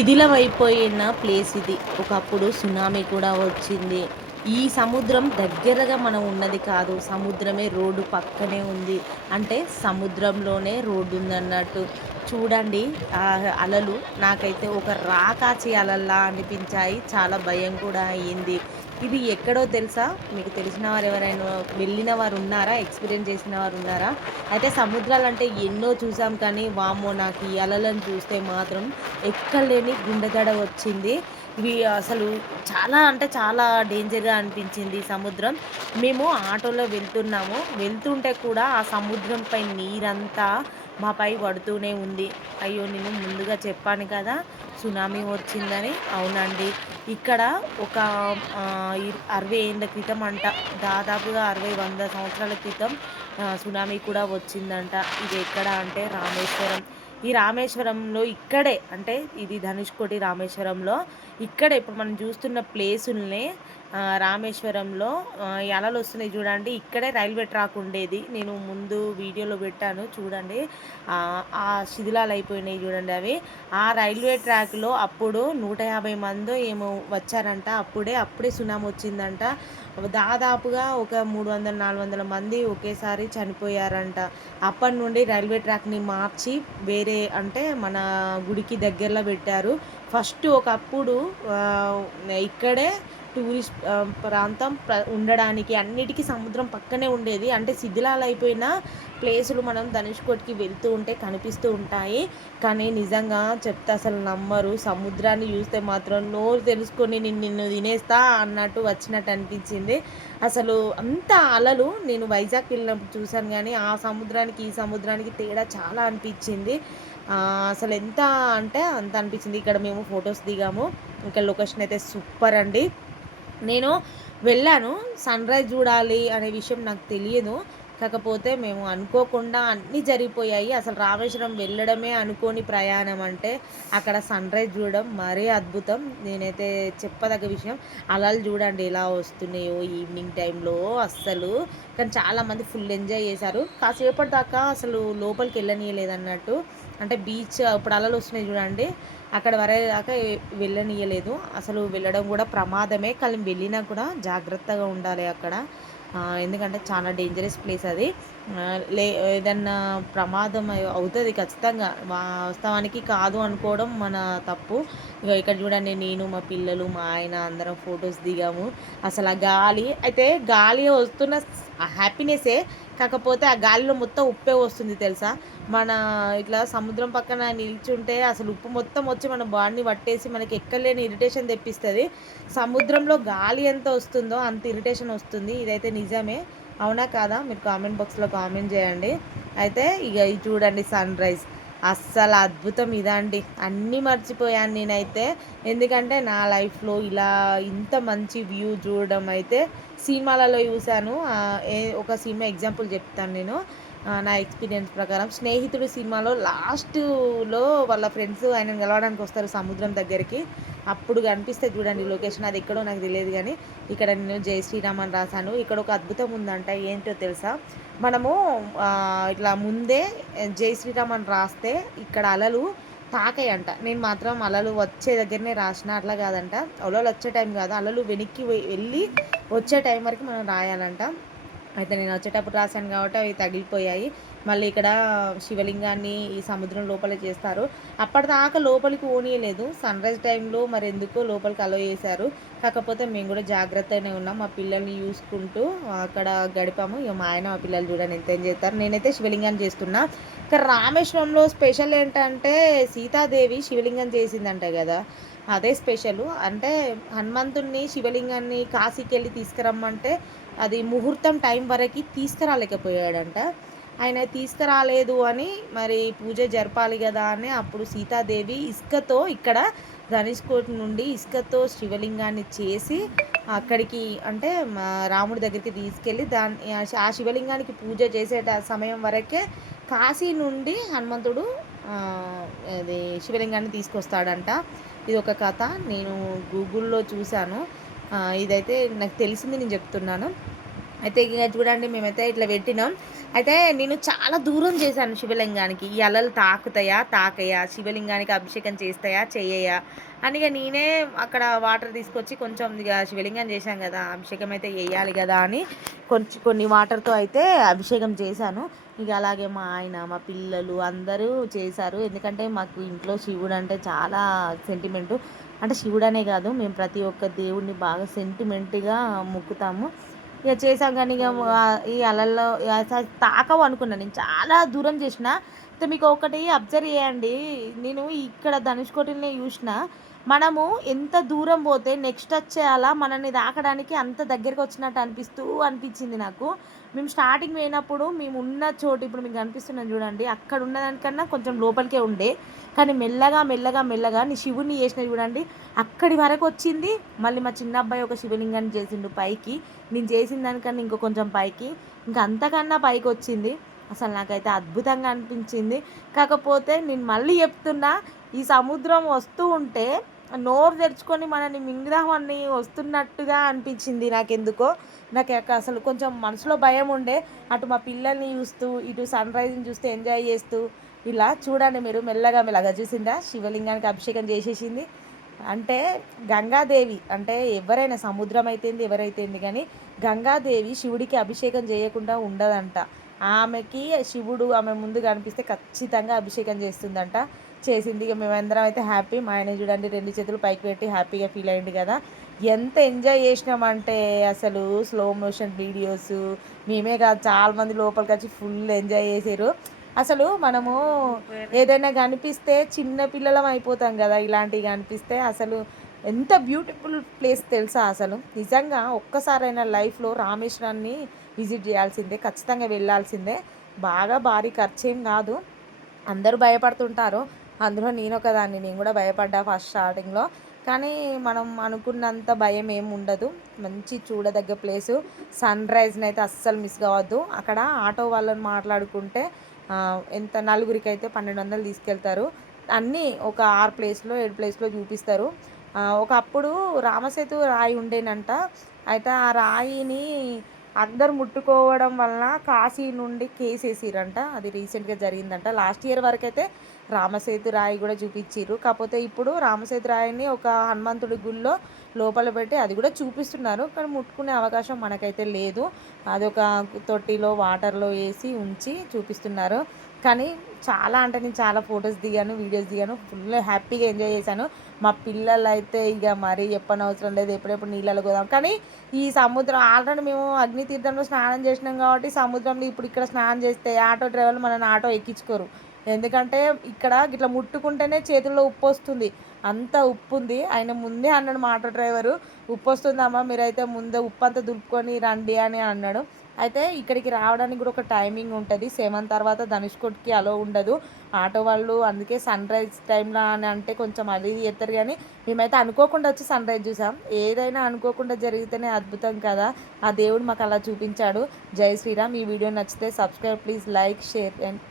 శిథిలమైపోయిన place ఇది. ఒకప్పుడు tsunami కూడా వచ్చింది. ఈ సముద్రం దగ్గరగా మనం ఉన్నది కాదు. సముద్రమే రోడ్డు పక్కనే ఉంది. అంటే సముద్రంలోనే రోడ్డుందన్నట్టు. చూడండి అలలు నాకైతే ఒక రాకాచి అలల్లా అనిపించాయి. చాలా భయం కూడా అయ్యింది. ఇది ఎక్కడో తెలుసా? మీకు తెలిసిన వారు ఎవరైనా వెళ్ళిన వారు ఉన్నారా? ఎక్స్‌పీరియన్స్ చేసిన వారు ఉన్నారా? అయితే సముద్రాలంటే ఎన్నో చూసాం కానీ వామ్మో! నాకు ఈ అలలను చూస్తే మాత్రం ఎక్కలేని గుండె దడ వచ్చింది. ఇవి అసలు చాలా అంటే చాలా డేంజర్‌గా అనిపించింది ఈ సముద్రం. మేము ఆటోలో వెళ్తున్నాము. వెళ్తుంటే కూడా ఆ సముద్రంపై నీరంతా మాపై పడుతూనే ఉంది. అయ్యో! నేను ముందుగా చెప్పాను కదా! సునామీ వచ్చిందని. అవునండి. ఇక్కడ ఒక 60 ఏండ్ల క్రితం అంట. దాదాపుగా 60, 100 సంవత్సరాల క్రితం సునామీ కూడా వచ్చిందంట. ఇది ఎక్కడ అంటే రామేశ్వరం. ఈ రామేశ్వరంలో ఇక్కడే అంటే ఇది ధనుష్కోటి రామేశ్వరంలో ఇక్కడే ఇప్పుడు మనం చూస్తున్న ప్లేసుల్నే రామేశ్వరంలో ఈ అలలొస్తున్నాయి చూడండి. ఇక్కడే రైల్వే ట్రాక్ ఉండేది. నేను ముందు వీడియోలో పెట్టాను చూడండి. ఆ శిథిలాలయిపోయినాయి చూడండి అవి. ఆ రైల్వే ట్రాక్‌లో అప్పుడు 150 మందో ఏమో వచ్చారంట. అప్పుడే సునామీ వచ్చిందంట. దాదాపుగా ఒక 300, 400 మంది ఒకేసారి చనిపోయారంట. అప్పటి నుండి రైల్వే ట్రాక్‌ని మార్చి వేరే అంటే మన గుడికి దగ్గరలో పెట్టారు. ఫస్ట్ ఒకప్పుడు ఇక్కడే టూరిస్ట్ ప్రాంతం ఉండడానికి అన్నిటికి సముద్రం పక్కనే ఉండేది. అంటే శిథిలాలైపోయిన ప్లేసులు మనం ధనుష్కోటికి వెళ్తూ ఉంటే కనిపిస్తూ ఉంటాయి. కానీ నిజంగా చెప్తే అసలు నమ్మరు. సముద్రాన్ని చూస్తే మాత్రం నోరు తెలుసుకొని నిన్ను తినేస్తా అన్నట్టు వచ్చినట్టు అనిపించింది. అసలు అంత అలలు నేను వైజాగ్ వెళ్ళినప్పుడు చూసాను గానీ, ఆ సముద్రానికి, ఈ సముద్రానికి తేడా చాలా అనిపించింది. అసలు ఎంత అంటే అంత అనిపించింది. ఇక్కడ మేము ఫోటోస్ దిగాము. ఇక్కడ లొకేషన్ అయితే సూపర్ అండి. నేను వెళ్ళాను. సన్‌రైజ్ చూడాలి అనే విషయం నాకు తెలియదు. కాకపోతే మేము అనుకోకుండా అన్నీ జరిగిపోయాయి. అసలు రామేశ్వరం వెళ్ళడమే అనుకోని ప్రయాణం అంటే, అక్కడ సన్‌రైజ్ చూడడం మరీ అద్భుతం. నేనైతే చెప్పదగ్గ విషయం. అలలు చూడండి ఎలా వస్తున్నాయో ఈవినింగ్ టైంలో అస్సలు. కానీ చాలామంది ఫుల్ ఎంజాయ్ చేశారు. కాసేపటి దాకా అసలు లోపలికి వెళ్ళనీయలేదన్నట్టు. అంటే బీచ్ ఇప్పుడు అలలు వస్తున్నాయి చూడండి. అక్కడ వరకు దాకా వెళ్ళనీయలేదు. అసలు వెళ్ళడం కూడా ప్రమాదమే. కానీ వెళ్ళినా కూడా జాగ్రత్తగా ఉండాలి అక్కడ. ఎందుకంటే చాలా డేంజరస్ ప్లేస్ అది. ఏదన్నా ప్రమాదం అవుతది ఖచ్చితంగా. వాస్తవానికి కాదు అనుకోవడం మన తప్పు. ఇగో ఇక్కడ చూడండి నేను, మా పిల్లలు, మా ఆయన అందరం ఫోటోస్ దిగాము. అసలు ఆ గాలి అయితే గాలి వస్తున్న హ్యాపీనెస్సే. కాకపోతే ఆ గాలిలో మొత్తం ఉప్పే వస్తుంది తెలుసా? మన ఇట్లా సముద్రం పక్కన నిల్చుంటే అసలు ఉప్పు మొత్తం వచ్చి మన బాడీని పట్టేసి మనకి ఎక్కలేని ఇరిటేషన్ తెప్పిస్తది. సముద్రంలో గాలి ఎంత వస్తుందో అంత ఇరిటేషన్ వస్తుంది. ఇదైతే నిజమే. అవునా కాదా? మీరు కామెంట్ బాక్స్‌లో కామెంట్ చేయండి. అయితే ఇగ ఇది చూడండి సన్‌రైజ్. అస్సలు అద్భుతం ఇదండి. అన్నీ మర్చిపోయాను నేనైతే. ఎందుకంటే నా లైఫ్‌లో ఇలా ఇంత మంచి వ్యూ చూడడం అయితే సినిమాలలో చూశాను. ఒక సినిమా ఎగ్జాంపుల్ చెప్తాను నేను. నా ఎక్స్‌పీరియన్స్ ప్రకారం 'స్నేహితుడు' సినిమాలో లాస్ట్‌లో వాళ్ళ ఫ్రెండ్స్ ఆయనని కలవడానికి వస్తారు సముద్రం దగ్గరికి. అప్పుడు కనిపిస్తది చూడండి లొకేషన్. అది ఎక్కడో నాకు తెలియదు గానీ, ఇక్కడ నేను 'జై శ్రీరామ్' అని రాసాను. ఇక్కడ ఒక అద్భుతం ఉందంట. ఏంటో తెలుసా? మనము ఇట్లా ముందే 'జై శ్రీరామ్' అని రాస్తే ఇక్కడ అలలు తాకాయంట. నేను మాత్రం అలలు వచ్చే దగ్గరనే రాసిన. అట్లా కాదంట. అలలు వచ్చే టైం కాదు. అలలు వెనక్కి వెళ్ళి వచ్చే టైం వరకు మనం రాయాలంట. అయితే నేను వచ్చేటప్పుడు రాశాను కాబట్టి అవి తగిలిపోయాయి. మళ్ళీ ఇక్కడ శివలింగాన్ని ఈ సముద్రం లోపలే చేస్తారు. అప్పటిదాకా లోపలికి పోనీయలేదు. సన్‌రైజ్ టైంలో మరెందుకో లోపలికి అలో చేశారు. కాకపోతే మేము కూడా జాగ్రత్తగానే ఉన్నాం. మా పిల్లల్ని చూసుకుంటూ అక్కడ గడిపాము. ఇగ మా ఆయన, మా పిల్లలు చూడండి ఎంత ఎంజాయ్ చేస్తారు. నేనైతే శివలింగాన్ని చేస్తున్నా. ఇక్కడ రామేశ్వరంలో స్పెషల్ ఏంటంటే సీతాదేవి శివలింగం చేసిందంట గదా! అదే స్పెషలు. అంటే హనుమంతుడిని, శివలింగాన్ని కాశీకెళ్ళి తీసుకురమ్మంటే అది ముహూర్తం టైం వరకి తీసుకురాలేకపోయాడంట. ఆయన తీసుకురాలేదు అని మరి పూజ జరపాలి గదా అని అప్పుడు సీతాదేవి ఇసుకతో ఇక్కడ ధనుష్కోటి నుండి ఇసుకతో శివలింగాన్ని చేసి అక్కడికి అంటే రాముడి దగ్గరికి తీసుకెళ్ళి ఆ శివలింగానికి పూజ చేసే సమయం వరకే కాశీ నుండి హనుమంతుడు అది శివలింగాన్ని తీసుకొస్తాడంట. ఇదొక కథ. నేను గూగుల్‌లో చూశాను. ఇదైతే నాకు తెలిసింది నేను చెప్తున్నాను. అయితే ఇగ చూడండి మేమైతే ఇట్లా పెట్టినాం. అయితే నేను చాలా దూరం చేశాను శివలింగానికి. ఈ అలలు తాకుతాయా? తాకయా? శివలింగానికి అభిషేకం చేస్తాయా? చెయ్యయా? అని ఇగ నేనే అక్కడ వాటర్ తీసుకొచ్చి కొంచెం ఇగ శివలింగం చేశాం గదా! అభిషేకం అయితే చేయాలి గదా! అని కొన్ని వాటర్‌తో అయితే అభిషేకం చేశాను. ఇగ అలాగే మా ఆయన, మా పిల్లలు అందరూ చేశారు. ఎందుకంటే మాకు ఇంట్లో శివుడంటే చాలా సెంటిమెంటు. అంటే శివుడనే గాదు, మేము ప్రతి ఒక్క దేవుడిని బాగా సెంటిమెంట్‌గా మొక్కుతాము. ఇక చేసాం కానీ ఇక ఈ అలల్లో అసలు తాకవు అనుకున్నా, నేను చాలా దూరం చేసిన. అయితే మీకు ఒకటి అబ్జర్వ్ చేయండి, నేను ఇక్కడ ధనుష్కోటిని చూసిన, మనము ఎంత దూరం పోతే నెక్స్ట్ వచ్చే అలా మనల్ని తాకడానికి అంత దగ్గరికి వచ్చినట్టు అనిపించింది నాకు. మేము స్టార్టింగ్ పోయినప్పుడు మేము ఉన్న చోటు ఇప్పుడు మీకు కనిపిస్తున్నాను చూడండి, అక్కడ ఉన్నదానికన్నా కొంచెం లోపలికే ఉండే, కానీ మెల్లగా మెల్లగా మెల్లగా నీ శివుని చేసిన చూడండి అక్కడి వరకు వచ్చింది. మళ్ళీ మా చిన్న అబ్బాయి ఒక శివలింగాన్ని చేసిండు పైకి, నేను చేసిన దానికన్నా ఇంకో కొంచెం పైకి, ఇంకా అంతకన్నా పైకి వచ్చింది. అసలు నాకైతే అద్భుతంగా అనిపించింది. కాకపోతే నేను మళ్ళీ చెప్తున్నా, ఈ సముద్రం వస్తూ ఉంటే నోరు తెరుచుకొని మనల్ని మింగుదామని వస్తున్నట్టుగా అనిపించింది నాకెందుకో. నాకు అసలు కొంచెం మనసులో భయం ఉండే, అటు మా పిల్లల్ని చూస్తూ ఇటు సన్ రైజ్ని చూస్తూ ఎంజాయ్ చేస్తూ ఇలా చూడండి మీరు మెల్లగా మెల్లగా చూసిందా శివలింగానికి అభిషేకం చేసేసింది. అంటే గంగాదేవి అంటే ఎవరైనా సముద్రం అయితేంది ఎవరైతేంది కానీ గంగాదేవి శివుడికి అభిషేకం చేయకుండా ఉండదంట. ఆమెకి శివుడు ఆమె ముందు కనిపిస్తే ఖచ్చితంగా అభిషేకం చేస్తుందంట. చేసింది. ఇక మేమందరం అయితే హ్యాపీ. మా ఆయన చూడండి 2 చేతులు పైకి పెట్టి హ్యాపీగా ఫీల్ అయ్యింది కదా. ఎంత ఎంజాయ్ చేసినామంటే అసలు స్లో మోషన్ వీడియోస్ మేమే కాదు చాలామంది లోపలికి వచ్చి ఫుల్ ఎంజాయ్ చేసారు. అసలు మనము ఏదైనా కనిపిస్తే చిన్న పిల్లలం అయిపోతాం కదా, ఇలాంటివి కనిపిస్తే అసలు ఎంత బ్యూటిఫుల్ ప్లేస్ తెలుసా అసలు. నిజంగా ఒక్కసారైనా లైఫ్లో రామేశ్వరాన్ని విజిట్ చేయాల్సిందే, ఖచ్చితంగా వెళ్ళాల్సిందే. బాగా భారీ ఖర్చేం కాదు. అందరూ భయపడుతుంటారు, అందులో నేను ఒకదాన్ని, నేను కూడా భయపడ్డా ఫస్ట్ స్టార్టింగ్లో. కానీ మనం అనుకున్నంత భయం ఏమి ఉండదు. మంచి చూడదగ్గ ప్లేసు. సన్ రైజ్ని అయితే అస్సలు మిస్ కావద్దు. అక్కడ ఆటో వాళ్ళని మాట్లాడుకుంటే ఎంత నలుగురికి అయితే 1200 తీసుకెళ్తారు. అన్నీ ఒక 6 ప్లేస్లో 7 ప్లేస్లో చూపిస్తారు. ఒకప్పుడు రామసేతు రాయి ఉండేనంట. అయితే ఆ రాయిని అందరు ముట్టుకోవడం వలన కాశీ నుండి కేసేసిరంట. అది రీసెంట్గా జరిగిందంట. లాస్ట్ ఇయర్ వరకు అయితే రామసేతు రాయి కూడా చూపించారు. కాకపోతే ఇప్పుడు రామసేతు రాయిని ఒక హనుమంతుడి గుళ్ళో లోపల పెట్టి అది కూడా చూపిస్తున్నారు, కానీ ముట్టుకునే అవకాశం మనకైతే లేదు. అదొక తొట్టిలో వాటర్లో వేసి ఉంచి చూపిస్తున్నారు. కానీ చాలా అంటే నేను చాలా ఫొటోస్ దిగాను, వీడియోస్ దిగాను, ఫుల్ హ్యాపీగా ఎంజాయ్ చేశాను. మా పిల్లలు అయితే ఇక మరీ చెప్పనవసరం లేదు, ఎప్పుడెప్పుడు నీళ్ళలో పోదాం. కానీ ఈ సముద్రం ఆల్రెడీ మేము అగ్నితీర్థంలో స్నానం చేసినాం కాబట్టి సముద్రంలో ఇప్పుడు ఇక్కడ స్నానం చేస్తే ఆటో డ్రైవర్లు మనల్ని ఆటో ఎక్కించుకోరు. ఎందుకంటే ఇక్కడ ఇట్లా ముట్టుకుంటేనే చేతుల్లో ఉప్పు వస్తుంది, అంత ఉప్పు ఉంది. ఆయన ముందే అన్నాడు మా ఆటో డ్రైవరు, ఉప్పు వస్తుందమ్మా మీరైతే ముందే ఉప్పు అంతా దులుపుకొని రండి అని అన్నాడు. అయితే ఇక్కడికి రావడానికి కూడా ఒక టైమింగ్ ఉంటుంది. 7 తర్వాత ధనుష్కోటికి అలో ఉండదు ఆటో వాళ్ళు. అందుకే సన్ రైజ్ టైంలో అని అంటే కొంచెం అది ఎత్తారు, కానీ మేమైతే అనుకోకుండా వచ్చి సన్ రైజ్ చూసాం. ఏదైనా అనుకోకుండా జరిగితేనే అద్భుతం కదా, ఆ దేవుడు మాకు అలా చూపించాడు. జై శ్రీరామ్. ఈ వీడియో నచ్చితే subscribe please, like, share and